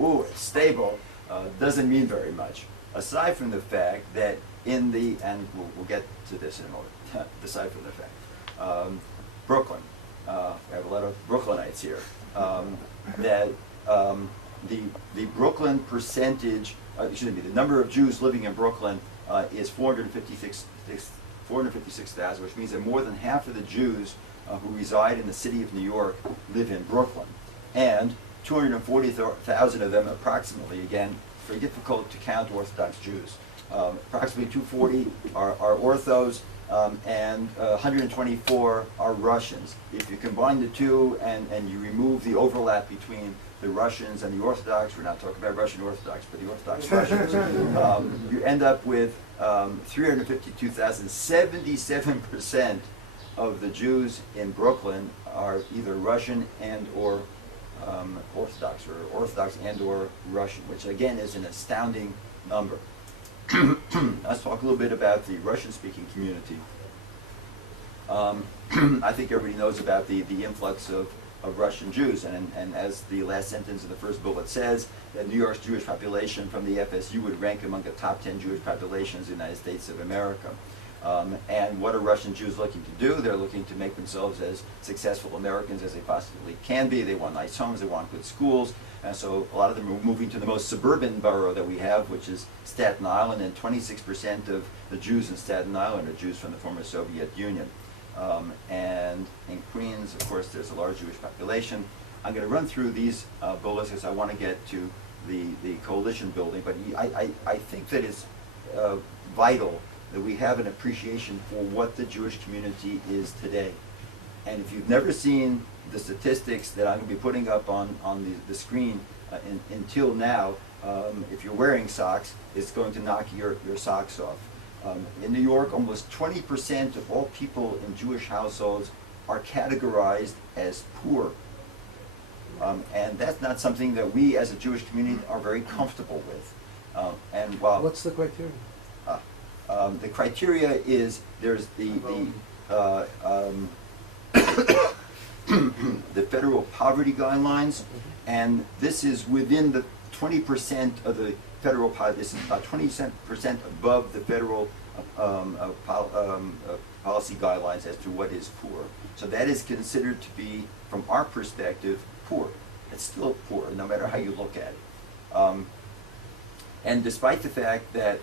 ooh, it's stable, doesn't mean very much. Aside from the fact that in the, and we'll get to this in a moment, aside from the fact, Brooklyn, we have a lot of Brooklynites here, that the Brooklyn percentage, the number of Jews living in Brooklyn is 456,000, which means that more than half of the Jews who reside in the city of New York live in Brooklyn. And 240,000 of them approximately, again, very difficult to count Orthodox Jews. Approximately 240 are Orthos, and 124 are Russians. If you combine the two and you remove the overlap between the Russians and the Orthodox, we're not talking about Russian Orthodox, but the Orthodox Russians, you end up with 352,000. 77% of the Jews in Brooklyn are either Russian and or Orthodox, or Orthodox and or Russian, which again is an astounding number. Let's talk a little bit about the Russian-speaking community. I think everybody knows about the influx of Russian Jews, and as the last sentence of the first bullet says, that New York's Jewish population from the FSU would rank among the top 10 Jewish populations in the United States of America. And what are Russian Jews looking to do? They're looking to make themselves as successful Americans as they possibly can be. They want nice homes, they want good schools, and so a lot of them are moving to the most suburban borough that we have, which is Staten Island, and 26% of the Jews in Staten Island are Jews from the former Soviet Union. And in Queens, of course, there's a large Jewish population. I'm going to run through these bullets because I want to get to the coalition building, but I think that it's vital that we have an appreciation for what the Jewish community is today. And if you've never seen the statistics that I'm going to be putting up on the screen until now, if you're wearing socks, it's going to knock your socks off. In New York, almost 20% of all people in Jewish households are categorized as poor. And that's not something that we as a Jewish community are very comfortable with. And while What's the criteria? the criteria is there's the federal poverty guidelines, and this is within the 20% of the federal poverty. This is about 20% above the federal policy guidelines as to what is poor. So that is considered to be, from our perspective, poor. It's still poor, no matter how you look at it. And despite the fact that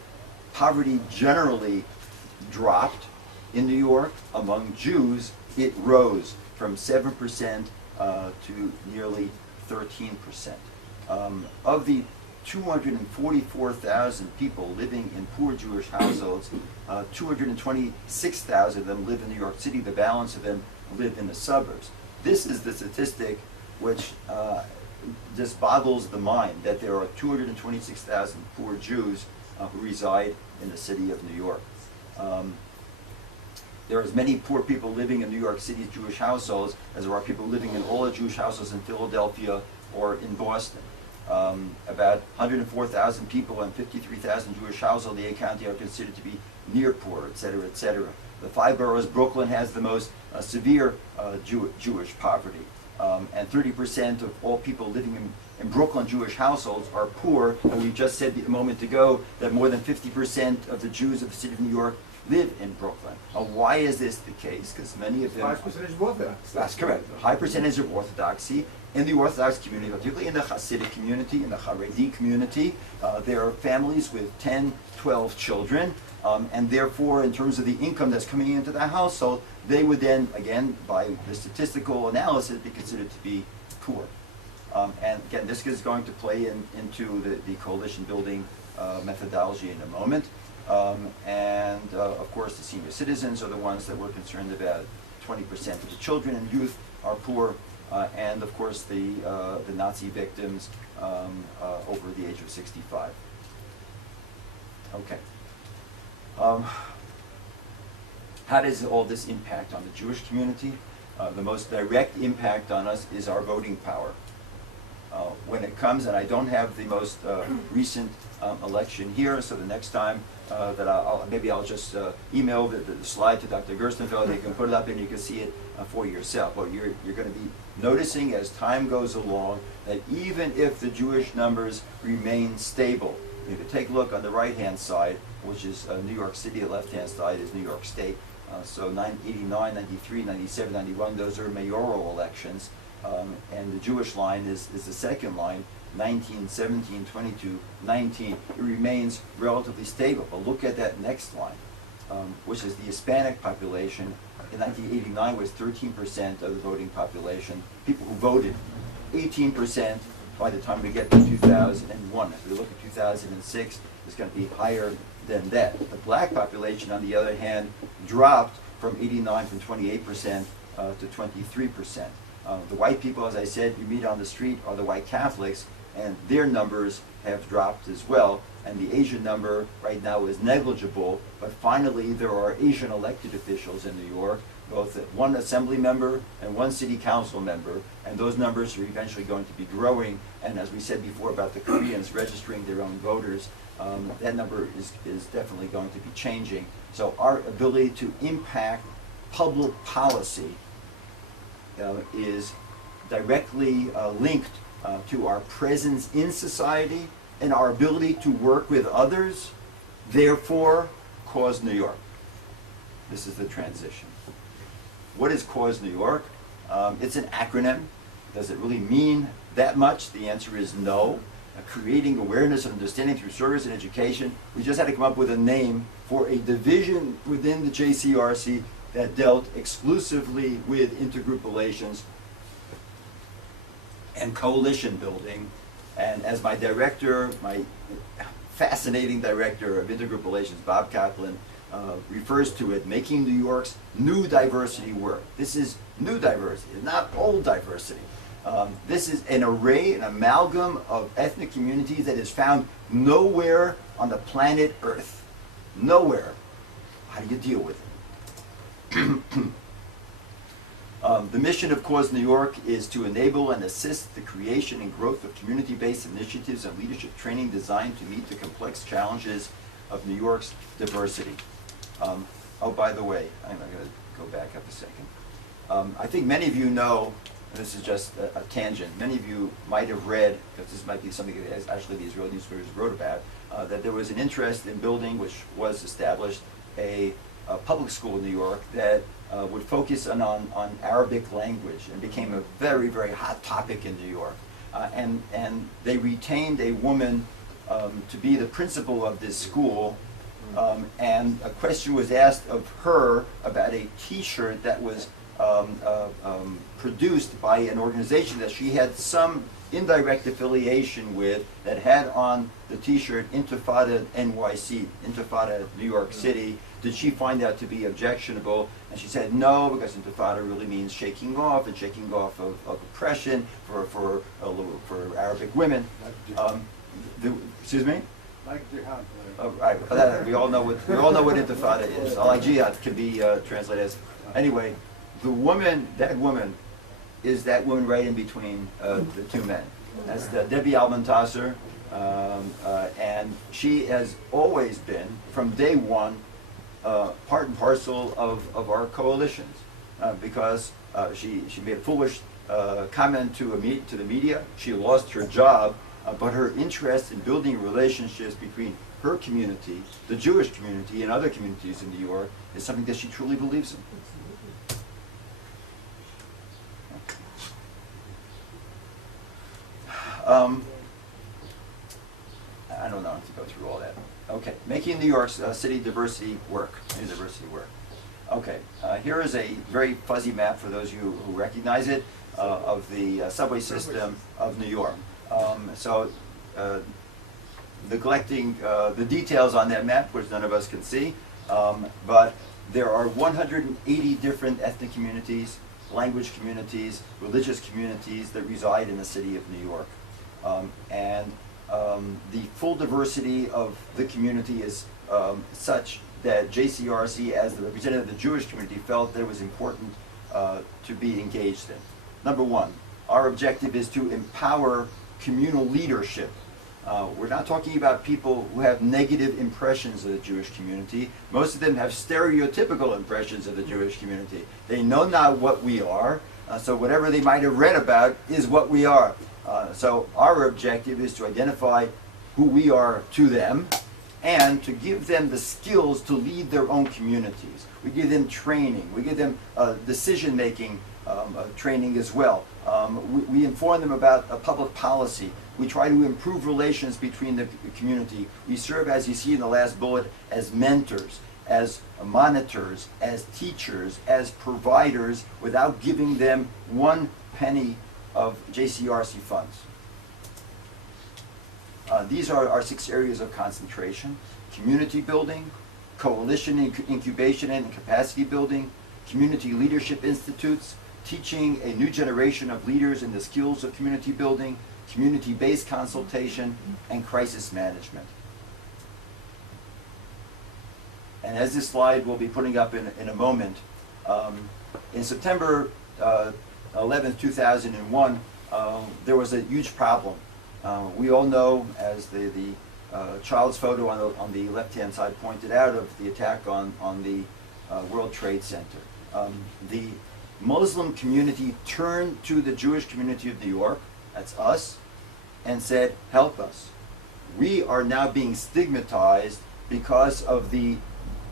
poverty generally dropped in New York, among Jews, it rose from 7% to nearly 13%. Of the 244,000 people living in poor Jewish households, 226,000 of them live in New York City. The balance of them live in the suburbs. This is the statistic which just boggles the mind, that there are 226,000 poor Jews who reside in the city of New York. There are as many poor people living in New York City's Jewish households as there are people living in all the Jewish households in Philadelphia or in Boston. About 104,000 people and 53,000 Jewish households in the county are considered to be near poor, et cetera, et cetera. The five boroughs, Brooklyn has the most severe Jewish poverty. And 30% of all people living in Brooklyn Jewish households are poor. And we just said a moment ago that more than 50% of the Jews of the city of New York live in Brooklyn. Why is this the case? Because many of them... 5% of Orthodox. That's correct. A high percentage of Orthodoxy. In the Orthodox community, particularly in the Hasidic community, in the Haredi community, there are families with 10, 12 children, and therefore, in terms of the income that's coming into the household, they would then, again, by the statistical analysis, be considered to be poor. And again, this is going to play into the coalition building methodology in a moment. And of course, the senior citizens are the ones that we're concerned about. 20% of the children and youth are poor. And of course the Nazi victims over the age of 65. Okay. How does all this impact on the Jewish community? The most direct impact on us is our voting power. when it comes, and I don't have the most recent election here, so the next time that maybe I'll just email the slide to Dr. Gerstenfeld. You can put it up and you can see it for yourself. But you're going to be noticing as time goes along that even if the Jewish numbers remain stable, if you take a look on the right-hand side, which is New York City, the left-hand side is New York State. So 89, 93, 97, 91, those are mayoral elections. And the Jewish line is the second line, 19, 17, 22, 19. It remains relatively stable. But look at that next line, which is the Hispanic population. In 1989 was 13% of the voting population. People who voted, 18% by the time we get to 2001. If we look at 2006, it's going to be higher than that. The black population, on the other hand, dropped from 89 from 28% to 23%. The white people, as I said, you meet on the street are the white Catholics, and their numbers have dropped as well. And the Asian number right now is negligible, but finally there are Asian elected officials in New York, both one assembly member and one city council member, and those numbers are eventually going to be growing. And as we said before about the Koreans registering their own voters, that number is definitely going to be changing. So our ability to impact public policy is directly linked to our presence in society and our ability to work with others, therefore, Cause New York. This is the transition. What is Cause New York? It's an acronym. Does it really mean that much? The answer is no. Creating awareness and understanding through service and education. We just had to come up with a name for a division within the JCRC that dealt exclusively with intergroup relations and coalition building. And as my director, my fascinating director of intergroup relations, Bob Kaplan, refers to it, making New York's new diversity work. This is new diversity, not old diversity. This is an array, an amalgam of ethnic communities that is found nowhere on the planet Earth. Nowhere. How do you deal with it? The mission of Cause New York is to enable and assist the creation and growth of community-based initiatives and leadership training designed to meet the complex challenges of New York's diversity. Oh, by the way, I'm going to go back up a second. I think many of you know, and this is just a tangent, many of you might have read, because this might be something that actually the Israeli newspapers wrote about, that there was an interest in building, which was established, a public school in New York that would focus on Arabic language and became a very, very hot topic in New York. And they retained a woman to be the principal of this school, and a question was asked of her about a T-shirt that was produced by an organization that she had some indirect affiliation with, that had on the T-shirt Intifada NYC, Intifada New York City. Did she find that to be objectionable? And she said no, because Intifada really means shaking off, and shaking off of oppression for Arabic women. Excuse me? Like jihad. Right. We all know what Intifada is. Like jihad can be translated as. Anyway, that woman is that woman right in between the two men. That's Debbie Almantasser, and she has always been, from day one, part and parcel of our coalitions, because she made a foolish comment to the media. She lost her job, but her interest in building relationships between her community, the Jewish community, and other communities in New York is something that she truly believes in. I don't know to go through all that. Okay, making New York's city diversity work. Okay, here is a very fuzzy map for those of you who recognize it of the subway system of New York. Neglecting the details on that map, which none of us can see, but there are 180 different ethnic communities, language communities, religious communities that reside in the city of New York. The full diversity of the community is such that JCRC, as the representative of the Jewish community, felt that it was important to be engaged in. Number one, our objective is to empower communal leadership. We're not talking about people who have negative impressions of the Jewish community. Most of them have stereotypical impressions of the Jewish community. They know not what we are, so whatever they might have read about is what we are. So our objective is to identify who we are to them and to give them the skills to lead their own communities. We give them training. We give them decision-making training as well. We inform them about public policy. We try to improve relations between the community. We serve, as you see in the last bullet, as mentors, as monitors, as teachers, as providers, without giving them one penny of JCRC funds. These are our 6 areas of concentration: community building, coalition incubation and capacity building, community leadership institutes, teaching a new generation of leaders in the skills of community building, community-based consultation, and crisis management. And as this slide we'll be putting up in a moment, in September 11th, 2001, there was a huge problem. We all know, as the child's photo on the left-hand side pointed out, of the attack on the World Trade Center. The Muslim community turned to the Jewish community of New York, that's us, and said, help us. We are now being stigmatized because of the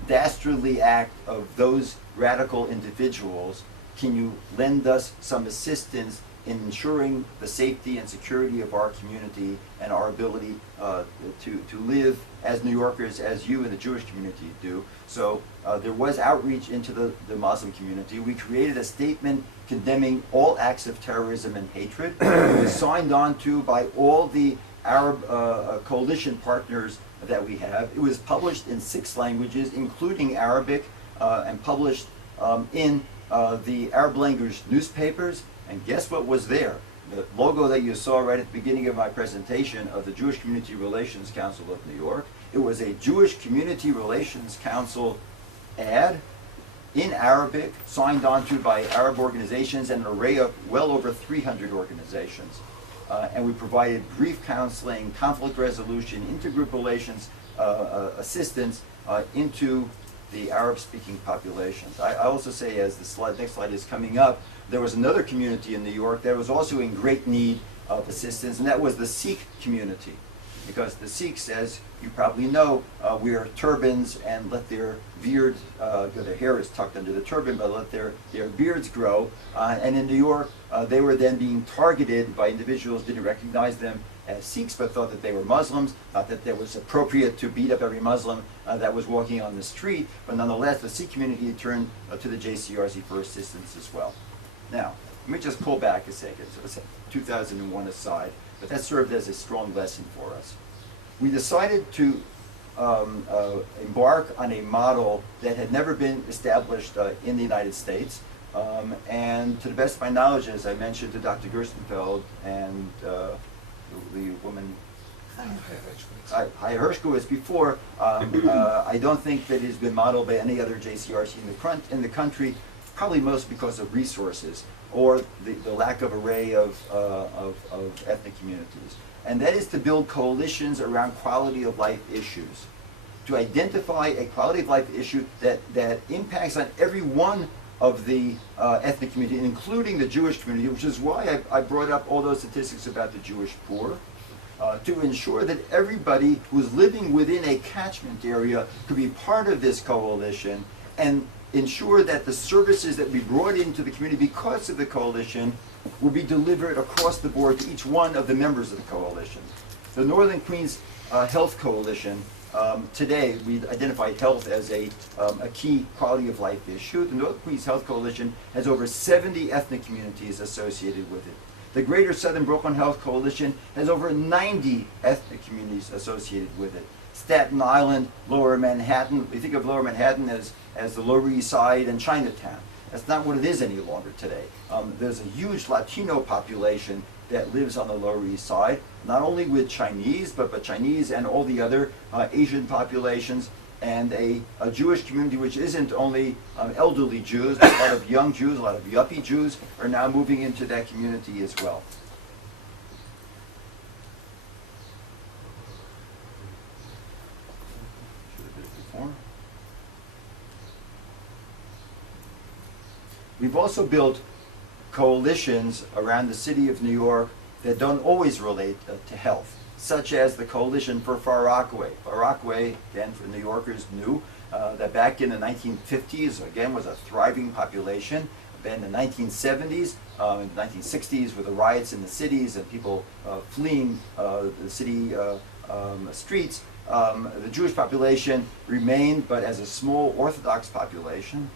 dastardly act of those radical individuals. Can you lend us some assistance in ensuring the safety and security of our community and our ability to live as New Yorkers, as you and the Jewish community do? So there was outreach into the Muslim community. We created a statement condemning all acts of terrorism and hatred. It was signed on to by all the Arab coalition partners that we have. It was published in 6 languages, including Arabic, and published in the Arab language newspapers. And guess what was there? The logo that you saw right at the beginning of my presentation of the Jewish Community Relations Council of New York. It was a Jewish Community Relations Council ad in Arabic, signed on to by Arab organizations and an array of well over 300 organizations. And we provided grief counseling, conflict resolution, intergroup relations assistance into the Arab-speaking populations. I also say, as the next slide is coming up, there was another community in New York that was also in great need of assistance, and that was the Sikh community. Because the Sikhs, as you probably know, wear turbans and let their beard, their hair is tucked under the turban, but let their beards grow. And in New York, they were then being targeted by individuals who didn't recognize them as Sikhs, but thought that they were Muslims. Not that it was appropriate to beat up every Muslim that was walking on the street, but nonetheless, the Sikh community turned to the JCRC for assistance as well. Now, let me just pull back a second. So let's set 2001 aside, but that served as a strong lesson for us. We decided to embark on a model that had never been established in the United States. And to the best of my knowledge, as I mentioned to Dr. Gerstenfeld and the woman, Chaya Hershkowitz before, I don't think that it has been modeled by any other JCRC in the country, probably most because of resources or the lack of array of ethnic communities. And that is to build coalitions around quality of life issues, to identify a quality of life issue that impacts on every one of the ethnic community, including the Jewish community, which is why I brought up all those statistics about the Jewish poor, to ensure that everybody who's living within a catchment area could be part of this coalition, and ensure that the services that we brought into the community because of the coalition will be delivered across the board to each one of the members of the coalition. The Northern Queens Health Coalition, today we identified health as a key quality of life issue. The Northern Queens Health Coalition has over 70 ethnic communities associated with it. The Greater Southern Brooklyn Health Coalition has over 90 ethnic communities associated with it. Staten Island, Lower Manhattan, we think of Lower Manhattan as the Lower East Side and Chinatown. That's not what it is any longer today. There's a huge Latino population that lives on the Lower East Side, not only with Chinese, but Chinese and all the other Asian populations, and a Jewish community which isn't only elderly Jews, but a lot of young Jews, a lot of yuppie Jews are now moving into that community as well. We've also built coalitions around the city of New York that don't always relate to health, such as the Coalition for Far Rockaway. Far Rockaway, again, for New Yorkers, knew that back in the 1950s, again, was a thriving population. Then in the 1970s, in the 1960s, with the riots in the cities and people fleeing the city streets, the Jewish population remained, but as a small Orthodox population,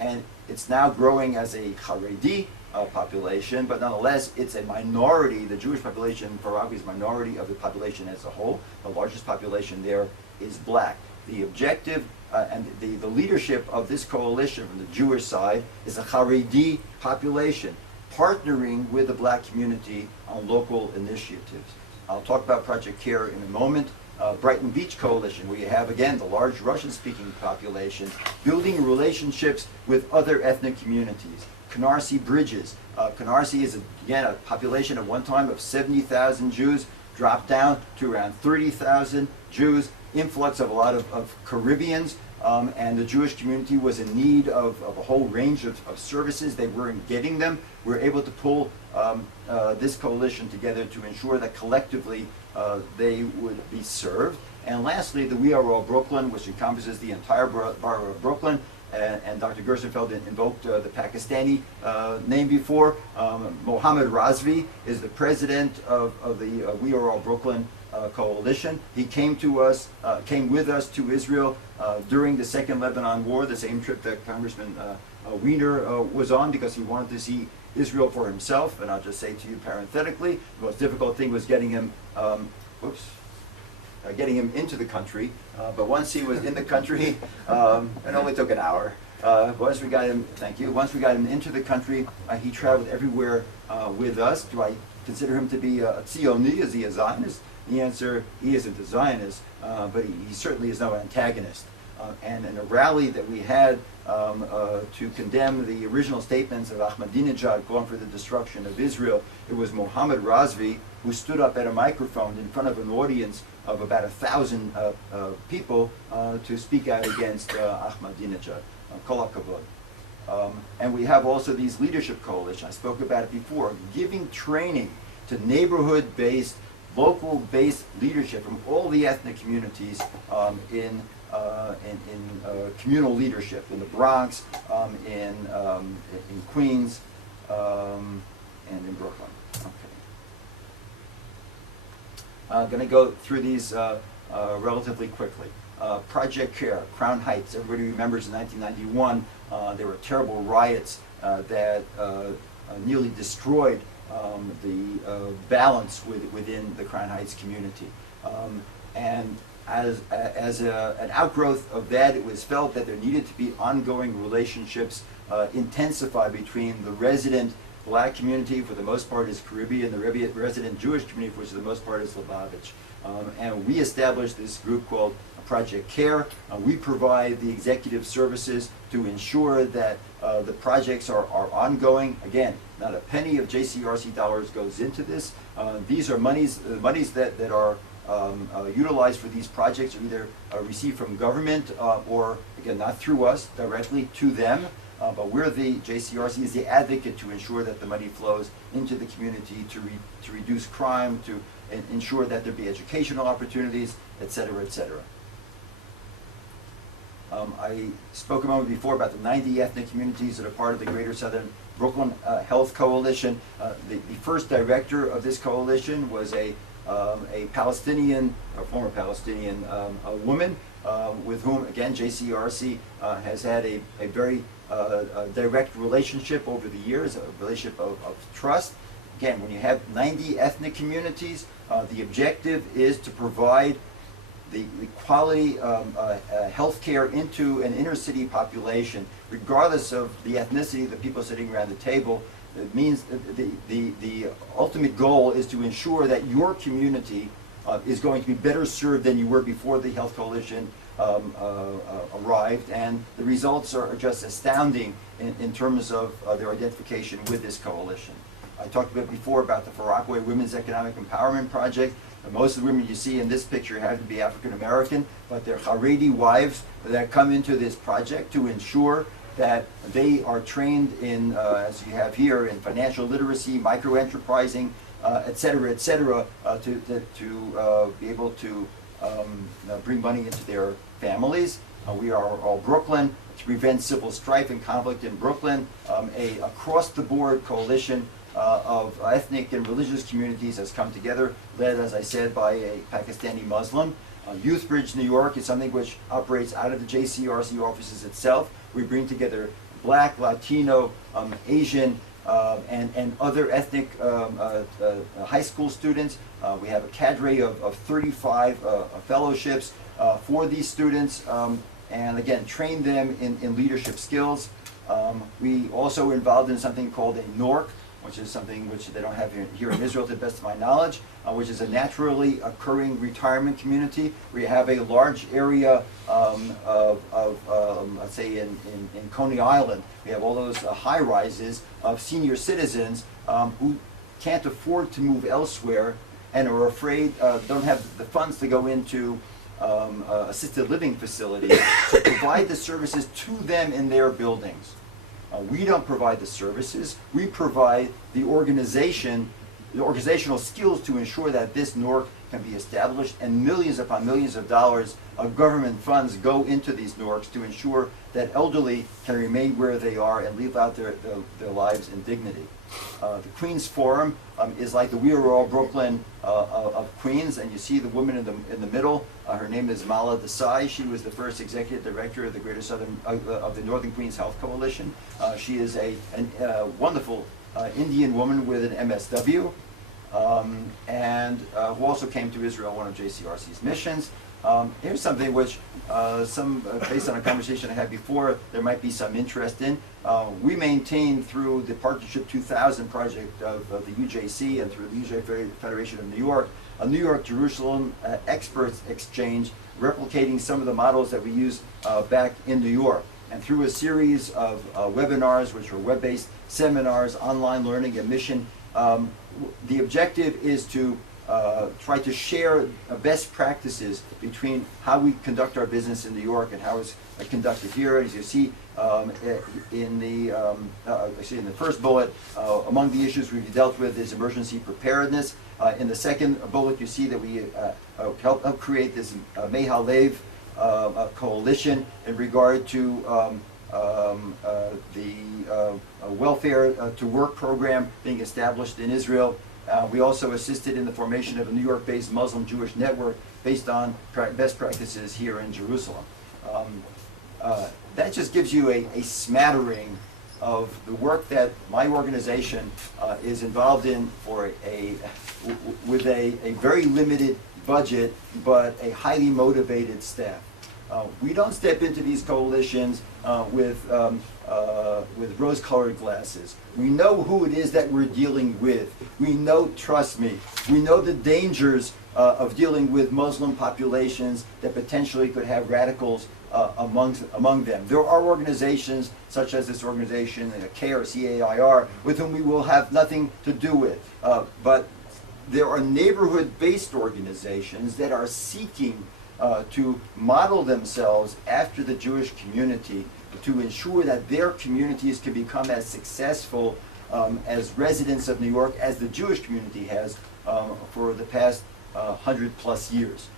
and it's now growing as a Haredi population, but nonetheless, it's a minority. The Jewish population for Rockaway is a minority of the population as a whole. The largest population there is black. The objective and the leadership of this coalition from the Jewish side is a Haredi population, partnering with the black community on local initiatives. I'll talk about Project CARE in a moment. Brighton Beach Coalition, where you have, again, the large Russian-speaking population, building relationships with other ethnic communities. Canarsie Bridges. Canarsie is, again, a population at one time of 70,000 Jews, dropped down to around 30,000 Jews, influx of a lot of Caribbeans, and the Jewish community was in need of a whole range of services. They weren't getting them. We were able to pull this coalition together to ensure that collectively they would be served. And lastly, the We Are All Brooklyn, which encompasses the entire borough of Brooklyn, and Dr. Gerstenfeld invoked the Pakistani name before. Mohammed Razvi is the president of the We Are All Brooklyn coalition. He came with us to Israel during the Second Lebanon War, the same trip that Congressman Wiener was on, because he wanted to see Israel for himself. And I'll just say to you parenthetically, the most difficult thing was getting him into the country, but once he was in the country, it only took an hour. Once we got him, thank you. Once we got him into the country, he traveled everywhere with us. Do I consider him to be a Tzioni? Is he a Zionist? The answer: he isn't a Zionist, but he certainly is no antagonist. And in a rally that we had to condemn the original statements of Ahmadinejad calling for the destruction of Israel, it was Mohammed Razvi who stood up at a microphone in front of an audience of about 1,000 people to speak out against Ahmadinejad. Kol hakavod. And we have also these leadership coalitions. I spoke about it before, giving training to neighborhood-based, local-based leadership from all the ethnic communities in communal leadership in the Bronx, in Queens, and in Brooklyn. Okay. I'm going to go through these relatively quickly. Project CARE, Crown Heights. Everybody remembers in 1991 there were terrible riots that nearly destroyed the balance within the Crown Heights community. And as an outgrowth of that, it was felt that there needed to be ongoing relationships intensified between the resident black community, for the most part is Caribbean, the resident Jewish community, which for the most part is Lubavitch. And we established this group called Project CARE. We provide the executive services to ensure that the projects are ongoing. Again, not a penny of JCRC dollars goes into this. These are monies that are utilized for these projects are either received from government or, again, not through us, directly to them. But we're JCRC is the advocate to ensure that the money flows into the community to reduce crime, to ensure that there be educational opportunities, et cetera, et cetera. I spoke a moment before about the 90 ethnic communities that are part of the Greater Southern Brooklyn Health Coalition. The first director of this coalition was a Palestinian, a former Palestinian woman with whom, again, JCRC has had a very direct relationship over the years, a relationship of trust. Again, when you have 90 ethnic communities, the objective is to provide the quality health care into an inner city population, regardless of the ethnicity of the people sitting around the table. It means the ultimate goal is to ensure that your community is going to be better served than you were before the Health Coalition arrived, and the results are just astounding in terms of their identification with this coalition. I talked a bit before about the Far Rockaway Women's Economic Empowerment Project. Most of the women you see in this picture have to be African American, but they're Haredi wives that come into this project to ensure that they are trained in, as you have here, in financial literacy, micro-enterprising, et cetera, to be able to bring money into their families. We are all Brooklyn to prevent civil strife and conflict in Brooklyn, a across-the-board coalition of ethnic and religious communities has come together, led, as I said, by a Pakistani Muslim. Youthbridge New York is something which operates out of the JCRC offices itself. We bring together Black, Latino, Asian, and other ethnic high school students. We have a cadre of 35 fellowships for these students, and again, train them in leadership skills. We also are involved in something called a NORC, which is something which they don't have here in Israel to the best of my knowledge, which is a naturally occurring retirement community. We have a large area let's say in Coney Island, we have all those high rises of senior citizens who can't afford to move elsewhere and are afraid, don't have the funds to go into assisted living facilities to provide the services to them in their buildings. We don't provide the services, we provide the organizational skills to ensure that this NORC can be established, and millions upon millions of dollars of government funds go into these NORCs to ensure that elderly can remain where they are and live out their lives in dignity. The Queens Forum is like the We Are All Brooklyn of Queens, and you see the woman in the middle. Her name is Mala Desai. She was the first executive director of the Greater Southern of the Northern Queens Health Coalition. She is a wonderful Indian woman with an MSW, and who also came to Israel, one of JCRC's missions. Here's something which, based on a conversation I had before, there might be some interest in. We maintain through the Partnership 2000 project of the UJC and through the UJ Federation of New York, a New York Jerusalem experts exchange, replicating some of the models that we use back in New York. And through a series of webinars, which are web-based seminars, online learning, and mission, the objective is to try to share best practices between how we conduct our business in New York and how it's conducted here. As you see in the first bullet, among the issues we've dealt with is emergency preparedness. In the second bullet, you see that we help create this Mehalev coalition in regard to the welfare to work program being established in Israel. We also assisted in the formation of a New York-based Muslim Jewish network based on best practices here in Jerusalem. That just gives you a smattering of the work that my organization is involved in with a very limited budget, but a highly motivated staff. We don't step into these coalitions with rose-colored glasses. We know who it is that we're dealing with. We know, trust me, we know the dangers of dealing with Muslim populations that potentially could have radicals among them. There are organizations such as this organization, CAIR, C-A-I-R, with whom we will have nothing to do with. But there are neighborhood-based organizations that are seeking to model themselves after the Jewish community, to ensure that their communities can become as successful as residents of New York as the Jewish community has for the past 100+ years.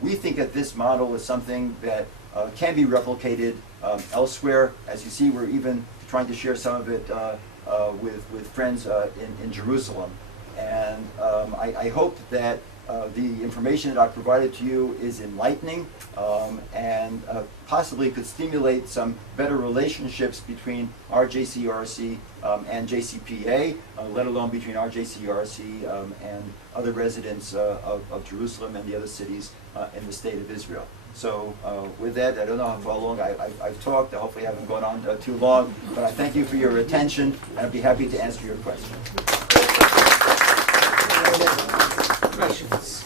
We think that this model is something that can be replicated elsewhere. As you see, we're even trying to share some of it with friends in Jerusalem. And I hope that the information that I've provided to you is enlightening and possibly could stimulate some better relationships between our JCRC and JCPA, let alone between our JCRC and other residents of Jerusalem and the other cities in the state of Israel. So with that, I don't know how long I've talked. Hopefully I haven't gone on too long, but I thank you for your attention, and I'd be happy to answer your questions. Questions?